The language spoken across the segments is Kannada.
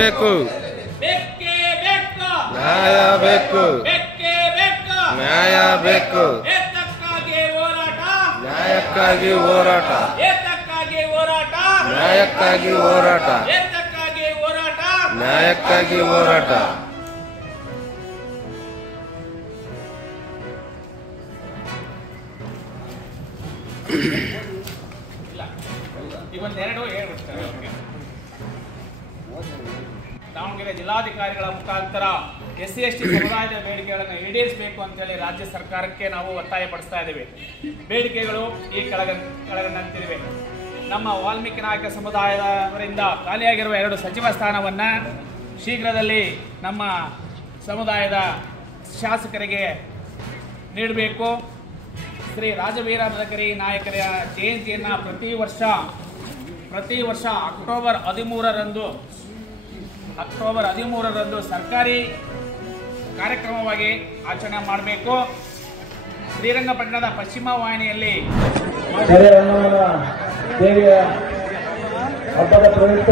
ಬೇಕು ನ್ಯಾಯ ಬೇಕು ನ್ಯಾಯ ಬೇಕು ನ್ಯಾಯಕ್ಕಾಗಿ ಹೋರಾಟ ನ್ಯಾಯಕ್ಕಾಗಿ ಹೋರಾಟ ನ್ಯಾಯಕ್ಕಾಗಿ ಹೋರಾಟ ದಾವಣಗೆರೆ ಜಿಲ್ಲಾಧಿಕಾರಿಗಳ ಮುಖಾಂತರ SC ST ಸಮುದಾಯದ ಬೇಡಿಕೆಗಳನ್ನು ಈಡೇರಿಸಬೇಕು ಅಂತೇಳಿ ರಾಜ್ಯ ಸರ್ಕಾರಕ್ಕೆ ನಾವು ಒತ್ತಾಯಪಡಿಸ್ತಾ ಇದ್ದೇವೆ. ಬೇಡಿಕೆಗಳು ಈ ಕೆಳಗಂಡಂತಿವೆ. ನಮ್ಮ ವಾಲ್ಮೀಕಿ ನಾಯಕ ಸಮುದಾಯದವರಿಂದ ಖಾಲಿಯಾಗಿರುವ 2 ಸಚಿವ ಸ್ಥಾನವನ್ನು ಶೀಘ್ರದಲ್ಲಿ ನಮ್ಮ ಸಮುದಾಯದ ಶಾಸಕರಿಗೆ ನೀಡಬೇಕು. ಶ್ರೀ ರಾಜವೀರ ಮದಕರಿ ನಾಯಕರ ಜಯಂತಿಯನ್ನು ಪ್ರತಿ ವರ್ಷ ಅಕ್ಟೋಬರ್ 13ರಂದು ಸರ್ಕಾರಿ ಕಾರ್ಯಕ್ರಮವಾಗಿ ಆಚರಣೆ ಮಾಡಬೇಕು. ಶ್ರೀರಂಗಪಟ್ಟಣದ ಪಶ್ಚಿಮ ವಾಹಿನಿಯಲ್ಲಿ ದೇವಿಯ ಹಬ್ಬದ ಪ್ರಯುಕ್ತ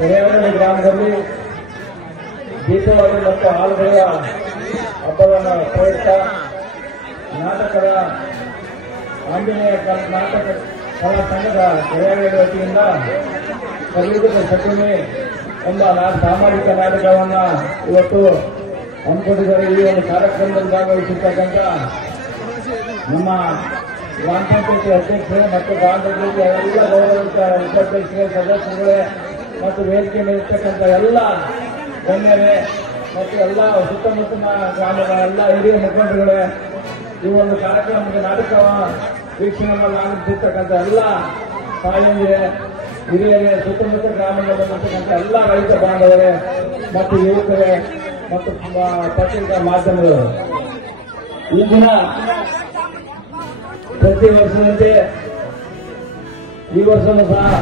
ಹಿರೇಹಳ್ಳಿ ಗ್ರಾಮದಲ್ಲಿ ದೀಪಾವಳಿ ಮತ್ತು ಹಾಲುಗಳ ಹಬ್ಬದ ಪ್ರಯುಕ್ತ ನಾಟಕದ ಆಂಜನೇಯ ನಾಟಕ ಕಲಾ ಸಂಘದ ಹಿರೇಹಳ್ಳಿ ವತಿಯಿಂದ ಕಲಿಯುಗದ ಸತಿಮೆ ಎಂಬ ಸಾಮಾಜಿಕ ನಾಟಕವನ್ನು ಇವತ್ತು ಹಮ್ಮಿಕೊಂಡಿದ್ದಾರೆ. ಈ ಒಂದು ಕಾರ್ಯಕ್ರಮದಲ್ಲಿ ಭಾಗವಹಿಸಿರ್ತಕ್ಕಂಥ ನಮ್ಮ ಗ್ರಾಮ ಪಂಚಾಯತಿ ಅಧ್ಯಕ್ಷರು ಮತ್ತು ಗ್ರಾಮ ಪಂಚಾಯತಿ ಎಲ್ಲ ಗೌರವಿತ ಉಪಾಧ್ಯಕ್ಷರೇ, ಸದಸ್ಯರುಗಳೇ ಮತ್ತು ವೇದಿಕೆ ಮೇಲಿರ್ತಕ್ಕಂಥ ಎಲ್ಲ ಗಣ್ಯರೇ ಮತ್ತು ಎಲ್ಲ ಸುತ್ತಮುತ್ತಲಿನ ಗ್ರಾಮದ ಎಲ್ಲ ಹಿರಿಯ ಮುಖಂಡರುಗಳೇ, ಈ ಒಂದು ಕಾರ್ಯಕ್ರಮದ ನಾಟಕ ವೀಕ್ಷಣೆಯಲ್ಲಿ ಆಗಮಿಸಿರ್ತಕ್ಕಂಥ ಎಲ್ಲ ತಾಯಂದಿರೇ, ಹಿರಿಯರೇ, ಸುತ್ತಮುತ್ತ ಗ್ರಾಮದಲ್ಲಿರ್ತಕ್ಕಂಥ ಎಲ್ಲ ರೈತ ಬಾಂಧವರೇ ಮತ್ತು ಯುವಕರೇ ಮತ್ತು ಪತ್ರಿಕಾ ಮಾಧ್ಯಮದವರು, ಈ ದಿನ ಪ್ರತಿ ವರ್ಷದಂತೆ ಈ ವರ್ಷವೂ ಸಹ